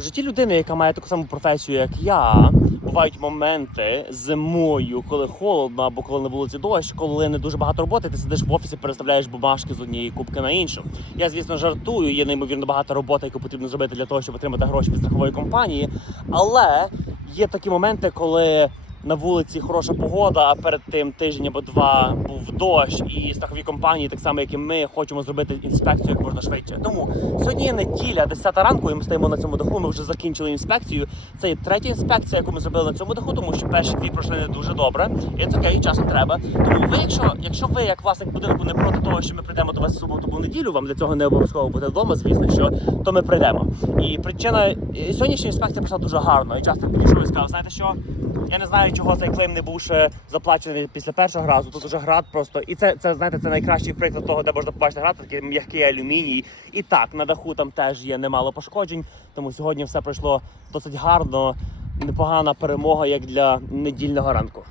В житті людини, яка має таку саму професію, як я, бувають моменти зимою, коли холодно або коли на вулиці дощ, коли не дуже багато роботи, ти сидиш в офісі, переставляєш бумажки з однієї кубки на іншу. Я, звісно, жартую. Є неймовірно багато роботи, яку потрібно зробити для того, щоб отримати гроші від страхової компанії. Але є такі моменти, коли на вулиці хороша погода, а перед тим тиждень або два був дощ, і страхові компанії, так само як і ми, хочемо зробити інспекцію як можна швидше. Тому сьогодні є неділя, 10 ранку, і ми стоїмо на цьому даху. Ми вже закінчили інспекцію. Це є третя інспекція, яку ми зробили на цьому даху, тому що перші дві пройшли не дуже добре. І це окей, часом треба. Тому ви, якщо, якщо ви, як власник будинку, не проти того, що ми прийдемо до вас в суботу або неділю, вам для цього не обов'язково бути вдома, звісно, що то ми прийдемо. І причина сьогоднішня інспекція пройшла дуже гарно. І часто підійшов і сказав, знаєте що? Я не знаю, чого цей клейм не був ще заплачений після першого разу. Тут уже град просто. І це, це знаєте, це найкращий приклад того, де можна побачити град, такий м'який алюміній. І так, на даху там теж є немало пошкоджень. Тому сьогодні все пройшло досить гарно. Непогана перемога як для недільного ранку.